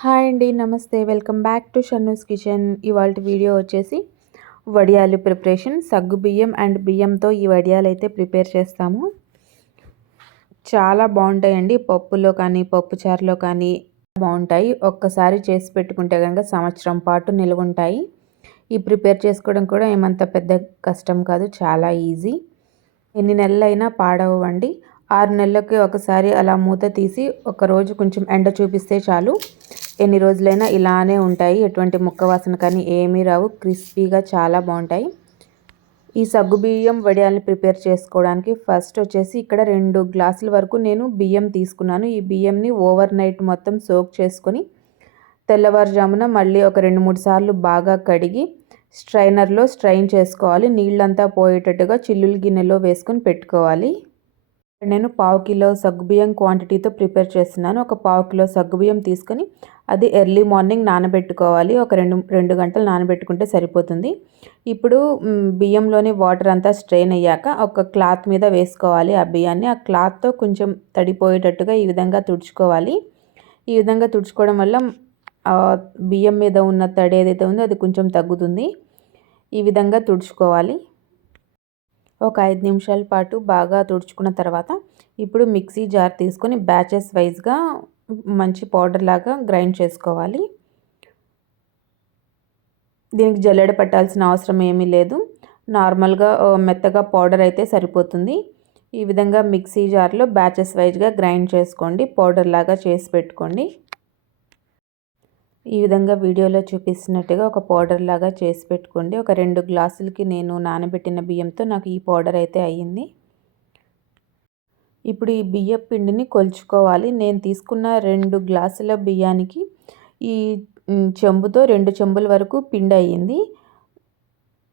Hi అండి నమస్తే. Welcome back to Shannu's kitchen. ఇవాళ వీడియో వచ్చేసి వడియాలు ప్రిపరేషన్. సగ్గు బియ్యం అండ్ బియ్యంతో ఈ వడియాలు అయితే ప్రిపేర్ చేస్తాము. చాలా బాగుంటాయండి. పప్పులో కానీ పప్పు చారులో కానీ బాగుంటాయి. ఒక్కసారి చేసి పెట్టుకుంటే కనుక సంవత్సరం పాటు నిల్వ ఉంటాయి. ఈ ప్రిపేర్ చేసుకోవడం కూడా ఏమంత పెద్ద కష్టం కాదు చాలా ఈజీ. ఎన్ని నెలలైనా పాడవండి ఆరు నెలలకి ఒకసారి అలా మూత తీసి ఒకరోజు కొంచెం ఎండ చూపిస్తే చాలు. ఎన్ని రోజులైనా ఇలానే ఉంటాయి. ఎటువంటి ముక్క వాసన కానీ ఏమీ రావు. క్రిస్పీగా చాలా బాగుంటాయి. ఈ సగ్గు బియ్యం వడియాల్ని ప్రిపేర్ చేసుకోవడానికి ఫస్ట్ వచ్చేసి ఇక్కడ రెండు గ్లాసుల వరకు నేను బియ్యం తీసుకున్నాను. ఈ బియ్యంని ఓవర్ నైట్ మొత్తం సోక్ చేసుకొని తెల్లవారుజామున మళ్ళీ ఒక రెండు మూడు సార్లు బాగా కడిగి స్ట్రైనర్లో స్ట్రైన్ చేసుకోవాలి. నీళ్ళంతా పోయేటట్టుగా చిల్లులు గిన్నెలో వేసుకొని పెట్టుకోవాలి. నేను పావు కిలో సగ్గుబియ్యం క్వాంటిటీతో ప్రిపేర్ చేస్తున్నాను. ఒక పావు కిలో సగ్గుబియ్యం తీసుకొని అది ఎర్లీ మార్నింగ్ నానబెట్టుకోవాలి. ఒక రెండు రెండు గంటలు నానబెట్టుకుంటే సరిపోతుంది. ఇప్పుడు బియ్యంలోని వాటర్ అంతా స్ట్రెయిన్ అయ్యాక ఒక క్లాత్ మీద వేసుకోవాలి ఆ బియ్యాన్ని. ఆ క్లాత్తో కొంచెం తడిపోయేటట్టుగా ఈ విధంగా తుడుచుకోవాలి. ఈ విధంగా తుడుచుకోవడం వల్ల బియ్యం మీద ఉన్న తడి ఏదైతే ఉందో అది కొంచెం తగ్గుతుంది. ఈ విధంగా తుడుచుకోవాలి. ఒక ఐదు నిమిషాల పాటు బాగా తుడుచుకున్న తర్వాత ఇప్పుడు మిక్సీ జార్ తీసుకొని బ్యాచెస్ వైజ్గా మంచి పౌడర్ లాగా గ్రైండ్ చేసుకోవాలి. దీనికి జల్లెడ పట్టాల్సిన అవసరం ఏమీ లేదు. నార్మల్గా మెత్తగా పౌడర్ అయితే సరిపోతుంది. ఈ విధంగా మిక్సీ జార్లో బ్యాచెస్ వైజ్గా గ్రైండ్ చేసుకోండి. పౌడర్ లాగా చేసి పెట్టుకోండి. ఈ విధంగా వీడియోలో చూపిస్తున్నట్టుగా ఒక పౌడర్ లాగా చేసి పెట్టుకోండి. ఒక రెండు గ్లాసులకి నేను నానబెట్టిన బియ్యంతో నాకు ఈ పౌడర్ అయితే అయ్యింది. ఇప్పుడు ఈ బియ్యం పిండిని కొలుచుకోవాలి. నేను తీసుకున్న రెండు గ్లాసుల బియ్యానికి ఈ చెంబుతో రెండు చెంబుల వరకు పిండి అయ్యింది.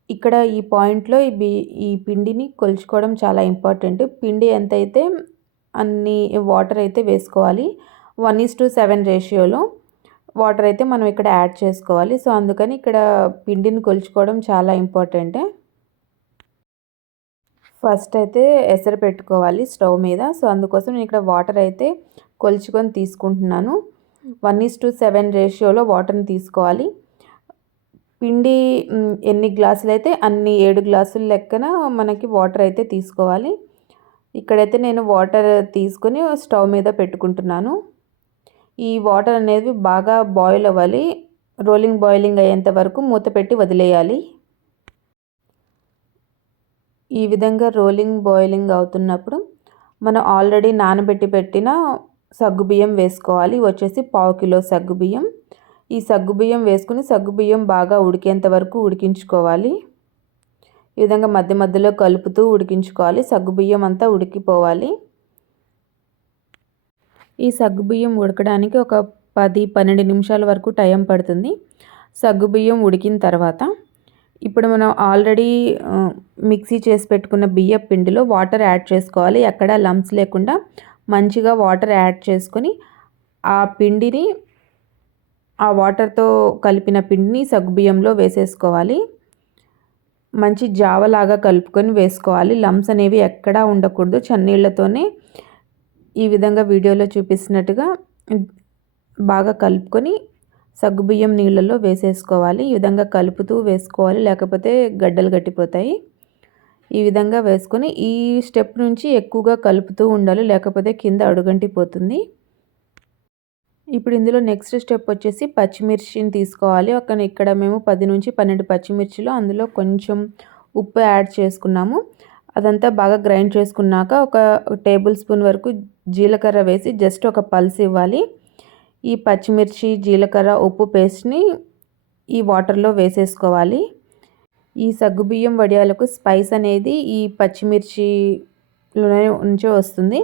ఇక్కడ ఈ పాయింట్లో ఈ బి ఈ పిండిని కొలుచుకోవడం చాలా ఇంపార్టెంట్. పిండి ఎంత అయితే అన్ని వాటర్ అయితే వేసుకోవాలి. వన్ ఈస్ టు సెవెన్ రేషియోలో. వాటర్ అయితే మనం ఇక్కడ యాడ్ చేసుకోవాలి. సో అందుకని ఇక్కడ పిండిని కొలుచుకోవడం చాలా ఇంపార్టెంటే. ఫస్ట్ అయితే ఎసరు పెట్టుకోవాలి స్టవ్ మీద. సో అందుకోసం నేను ఇక్కడ వాటర్ అయితే కొలుచుకొని తీసుకుంటున్నాను. వన్ ఈస్ టు సెవెన్ రేషియోలో వాటర్ని తీసుకోవాలి. పిండి ఎన్ని గ్లాసులు అయితే అన్ని ఏడు గ్లాసుల లెక్కన మనకి వాటర్ అయితే తీసుకోవాలి. ఇక్కడైతే నేను వాటర్ తీసుకొని స్టవ్ మీద పెట్టుకుంటున్నాను. ఈ వాటర్ అనేది బాగా బాయిల్ అవ్వాలి. రోలింగ్ బాయిలింగ్ అయ్యేంత వరకు మూత పెట్టి వదిలేయాలి. ఈ విధంగా రోలింగ్ బాయిలింగ్ అవుతున్నప్పుడు మనం ఆల్రెడీ నానబెట్టి పెట్టిన సగ్గుబియ్యం వేసుకోవాలి. వచ్చేసి పావు కిలో సగ్గుబియ్యం ఈ సగ్గుబియ్యం వేసుకుని సగ్గుబియ్యం బాగా ఉడికేంత వరకు ఉడికించుకోవాలి. ఈ విధంగా మధ్య మధ్యలో కలుపుతూ ఉడికించుకోవాలి. సగ్గుబియ్యం అంతా ఉడికిపోవాలి. ఈ సగ్గుబియ్యం ఉడకడానికి ఒక పది పన్నెండు నిమిషాల వరకు టైం పడుతుంది. సగ్గుబియ్యం ఉడికిన తర్వాత ఇప్పుడు మనం ఆల్రెడీ మిక్సీ చేసి పెట్టుకున్న బియ్య పిండిలో వాటర్ యాడ్ చేసుకోవాలి. ఎక్కడ లంప్స్ లేకుండా మంచిగా వాటర్ యాడ్ చేసుకొని ఆ పిండిని ఆ వాటర్తో కలిపిన పిండిని సగ్గుబియ్యంలో వేసేసుకోవాలి. మంచి జావలాగా కలుపుకొని వేసుకోవాలి. లంప్స్ అనేవి ఎక్కడా ఉండకూడదు. చన్నీళ్ళతోనే ఈ విధంగా వీడియోలో చూపిస్తున్నట్టుగా బాగా కలుపుకొని సగ్గుబియ్యం నీళ్ళల్లో వేసేసుకోవాలి. ఈ విధంగా కలుపుతూ వేసుకోవాలి. లేకపోతే గడ్డలు గట్టిపోతాయి. ఈ విధంగా వేసుకొని ఈ స్టెప్ నుంచి ఎక్కువగా కలుపుతూ ఉండాలి. లేకపోతే కింద అడుగంటిపోతుంది ఇప్పుడు ఇందులో నెక్స్ట్ స్టెప్ వచ్చేసి పచ్చిమిర్చిని తీసుకోవాలి. ఒక ఇక్కడ మేము పది నుంచి పన్నెండు పచ్చిమిర్చిలో అందులో కొంచెం ఉప్పు యాడ్ చేసుకున్నాము. అదంతా బాగా గ్రైండ్ చేసుకున్నాక ఒక టేబుల్ స్పూన్ వరకు జీలకర్ర వేసి జస్ట్ ఒక పల్స్ ఇవ్వాలి. ఈ పచ్చిమిర్చి జీలకర్ర ఉప్పు పేస్ట్ని ఈ వాటర్లో వేసేసుకోవాలి. ఈ సగ్గుబియ్యం వడియాలకు స్పైస్ అనేది ఈ పచ్చిమిర్చిలోనే నుంచే వస్తుంది.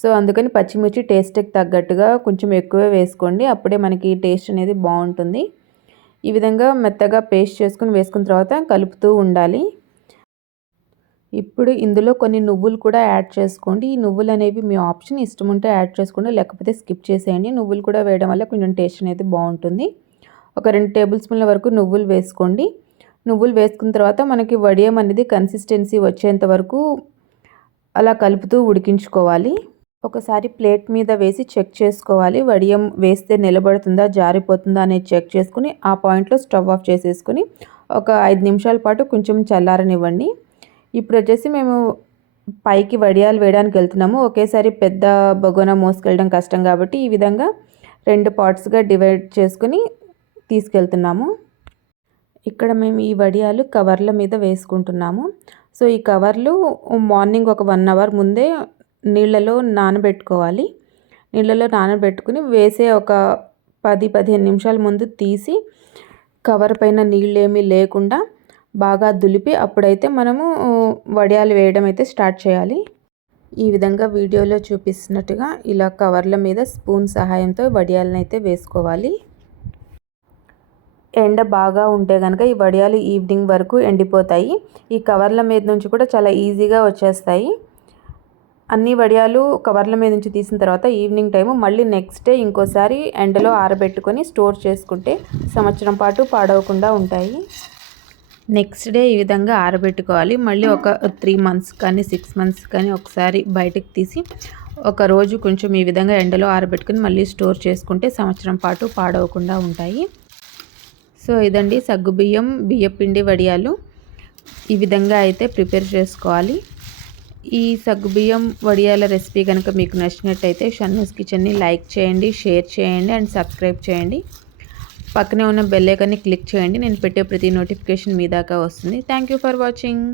సో అందుకని పచ్చిమిర్చి టేస్ట్కి తగ్గట్టుగా కొంచెం ఎక్కువే వేసుకోండి. అప్పుడే మనకి టేస్ట్ అనేది బాగుంటుంది. ఈ విధంగా మెత్తగా పేస్ట్ చేసుకుని వేసుకున్న తర్వాత కలుపుతూ ఉండాలి. ఇప్పుడు ఇందులో కొన్ని నువ్వులు కూడా యాడ్ చేసుకోండి. ఈ నువ్వులు అనేవి మీ ఆప్షన్ ఇష్టం ఉంటే యాడ్ చేసుకోండి. లేకపోతే స్కిప్ చేసేయండి. నువ్వులు కూడా వేయడం వల్ల కొంచెం టేస్ట్ అనేది బాగుంటుంది. ఒక రెండు టేబుల్ స్పూన్ల వరకు నువ్వులు వేసుకోండి. నువ్వులు వేసుకున్న తర్వాత మనకి వడియం అనేది కన్సిస్టెన్సీ వచ్చేంత వరకు అలా కలుపుతూ ఉడికించుకోవాలి. ఒకసారి ప్లేట్ మీద వేసి చెక్ చేసుకోవాలి. వడియం వేస్తే నిలబడుతుందా జారిపోతుందా అనేది చెక్ చేసుకుని ఆ పాయింట్లో స్టవ్ ఆఫ్ చేసేసుకుని ఒక ఐదు నిమిషాల పాటు కొంచెం చల్లారనివ్వండి. ఇప్పుడు వచ్చేసి మేము పైకి వడియాలు వేయడానికి వెళ్తున్నాము. ఒకేసారి పెద్ద బొగోన మోసుకెళ్ళడం కష్టం కాబట్టి ఈ విధంగా రెండు పార్ట్స్గా డివైడ్ చేసుకుని తీసుకెళ్తున్నాము. ఇక్కడ మేము ఈ వడియాలు కవర్ల మీద వేసుకుంటున్నాము. సో ఈ కవర్లు మార్నింగ్ ఒక వన్ అవర్ ముందే నీళ్ళలో నానబెట్టుకోవాలి. నీళ్ళలో నానబెట్టుకుని వేసే ఒక పది పదిహేను నిమిషాల ముందు తీసి కవర్ పైన నీళ్ళేమీ లేకుండా బాగా దులిపి అప్పుడైతే మనము వడియాలు వేయడం అయితే స్టార్ట్ చేయాలి. ఈ విధంగా వీడియోలో చూపిస్తున్నట్టుగా ఇలా కవర్ల మీద స్పూన్ సహాయంతో వడియాలను అయితే వేసుకోవాలి. ఎండ బాగా ఉంటే కనుక ఈ వడియాలు ఈవినింగ్ వరకు ఎండిపోతాయి. ఈ కవర్ల మీద నుంచి కూడా చాలా ఈజీగా వచ్చేస్తాయి. అన్ని వడియాలు కవర్ల మీద నుంచి తీసిన తర్వాత ఈవినింగ్ టైము మళ్ళీ నెక్స్ట్ డే ఇంకోసారి ఎండలో ఆరబెట్టుకొని స్టోర్ చేసుకుంటే సంవత్సరం పాటు పాడవకుండా ఉంటాయి. నెక్స్ట్ డే ఈ విధంగా ఆరబెట్టుకోవాలి. మళ్ళీ ఒక త్రీ మంత్స్ కానీ సిక్స్ మంత్స్ కానీ ఒకసారి బయటకు తీసి ఒక రోజు కొంచెం ఈ విధంగా ఎండలో ఆరబెట్టుకుని మళ్ళీ స్టోర్ చేసుకుంటే సంవత్సరం పాటు పాడవకుండా ఉంటాయి. సో ఇదండి సగ్గుబియ్యం బియ్యపిండి వడియాలు. ఈ విధంగా అయితే ప్రిపేర్ చేసుకోవాలి. ఈ సగ్గుబియ్యం వడియాల రెసిపీ కనుక మీకు నచ్చినట్టయితే షన్నూస్ కిచెన్ని లైక్ చేయండి షేర్ చేయండి అండ్ సబ్స్క్రైబ్ చేయండి. పక్కనే ఉన్న బెల్ ఐకాన్ని క్లిక్ చేయండి. నేను పెట్టే ప్రతి నోటిఫికేషన్ మీ దాకా వస్తుంది. Thank you for watching